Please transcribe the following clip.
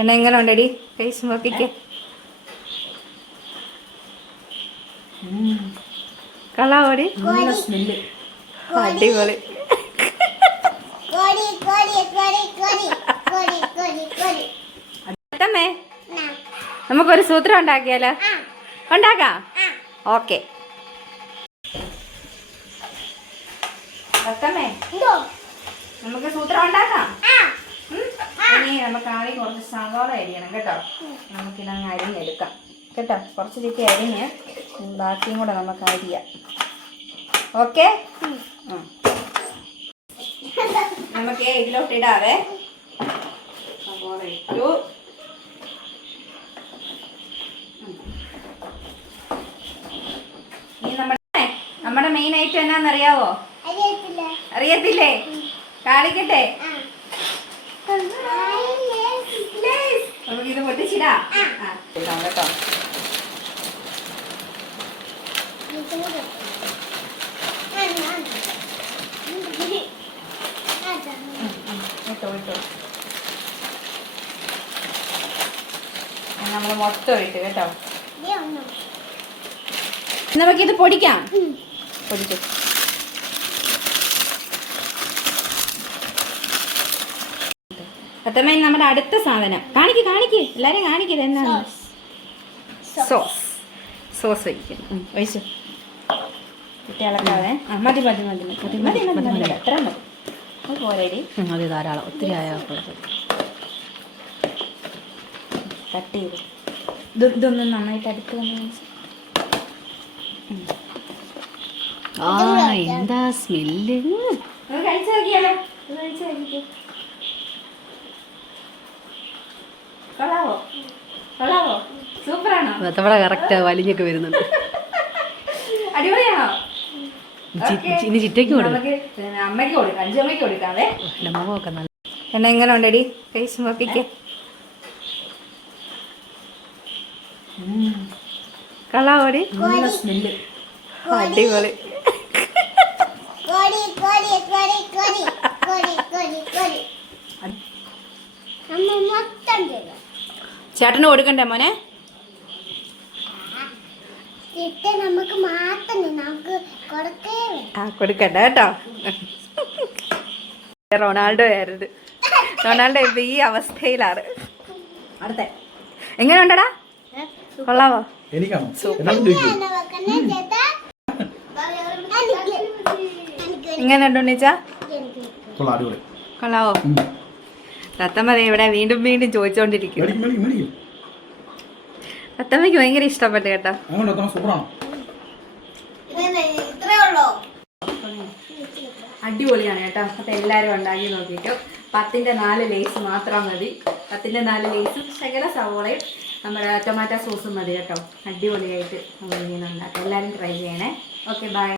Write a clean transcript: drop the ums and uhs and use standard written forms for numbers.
എന്നെ എങ്ങനെ ഉണ്ടടി കഴിച്ച് നോക്കിക്കേ. കളാവോടി സ്മെല്ല് അടിപൊളി. അത്തമ്മേ നമുക്കൊരു സൂത്രം ഉണ്ടാക്കിയാലോ? ഉണ്ടാക്കാം. ഓക്കെ അത്തമ്മേ നമുക്ക് സൂത്രം ഉണ്ടാക്കാം. ഇനി നമുക്ക് ആദ്യം കുറച്ച് സവാള അരിയണം കേട്ടോ. നമുക്കിതങ്ങ് അരിഞ്ഞെടുക്കാം കേട്ടോ. കുറച്ച് ചുറ്റി അരിഞ്ഞ് ബാക്കിയും കൂടെ നമുക്ക് അരിയാം. ഓക്കെ നമുക്ക് ഇതിലോട്ട് ഇടാവേ. സവാള ഇട്ടു. ഇനി നമ്മുടെ മെയിൻ ഐറ്റം എന്നാന്നറിയാവോ? അറിയത്തില്ലേ? കാണിക്കട്ടെ. നമുക്കിത് പൊട്ടിച്ചിടാം കേട്ടോ. നമ്മൾ മൊത്തം ഇട്ട് കേട്ടോ. നമുക്കിത് പൊടിക്കാം. പൊടിച്ചു. അത്തമ്മ നമ്മുടെ അടുത്ത സാധനം കാണിക്ക് എല്ലാരും കാണിക്കത് എന്താണ്? സോസ് ഒഴിക്കണം. ഒഴിച്ചു കുട്ടി ഇളക്കാതെ. മതി എത്ര പോരേടി. അത് ധാരാളം ഒത്തിരി ആയാൽ കട്ട് ചെയ്ത് ഇതൊന്നും നന്നായിട്ട് അടുത്ത് എന്താ സ്മെല്ല്. കഴിച്ചു നോക്കിയാലോ? കൊള്ളാവോ? സൂപ്പറാണോ? നമ്മുടെ കറക്റ്റ് വലിഞ്ഞൊക്കെ വരുന്നുണ്ട്. അടിപൊളിയാണോ? ഇനി ചിറ്റയ്ക്ക് കൊടുക്കും. അമ്മയ്ക്ക് കൊടുക്കാം. അഞ്ചമ്മയ്ക്ക് കൊടുക്കാവേ. മുഖമൊക്കെ നല്ല. എണ്ണ എങ്ങനെ ഉണ്ടടി കഴിച്ച് നോക്കിക്കേ. കളാവോടി സ്മെല്ല് അടിപൊളി. ചേട്ടന് കൊടുക്കണ്ടേ മോനെ? കൊടുക്കണ്ട കേട്ടോ. റൊണാൾഡോ ആയിരുന്നു. റൊണാൾഡോ ഇപ്പൊ ഈ അവസ്ഥയിലാണ്. അടുത്ത എങ്ങനെ ഉണ്ടടാ? കൊള്ളാവോ? എങ്ങനെ ഉണ്ടോന്നിച്ചാ? കൊള്ളാവോ? തത്തമ്മ ഇവിടെ വീണ്ടും വീണ്ടും ചോദിച്ചോണ്ടിരിക്കും. തത്തമ്മയ്ക്ക് ഭയങ്കര ഇഷ്ടപ്പെട്ടു കേട്ടോ. അടിപൊളിയാണ് കേട്ടോ. അപ്പൊ എല്ലാരും ഉണ്ടാക്കി നോക്കിയിട്ട് 10ന്റെ 4 ലേസ് മാത്രം മതി. 10ന്റെ 4 ലേസും ശകല സവോളയും നമ്മുടെ ടൊമാറ്റോ സോസും മതി കേട്ടോ. അടിപൊളിയായിട്ട് നമ്മൾ ഇങ്ങനെ ഉണ്ടാക്കാം. എല്ലാവരും ട്രൈ ചെയ്യണേ. Okay bye.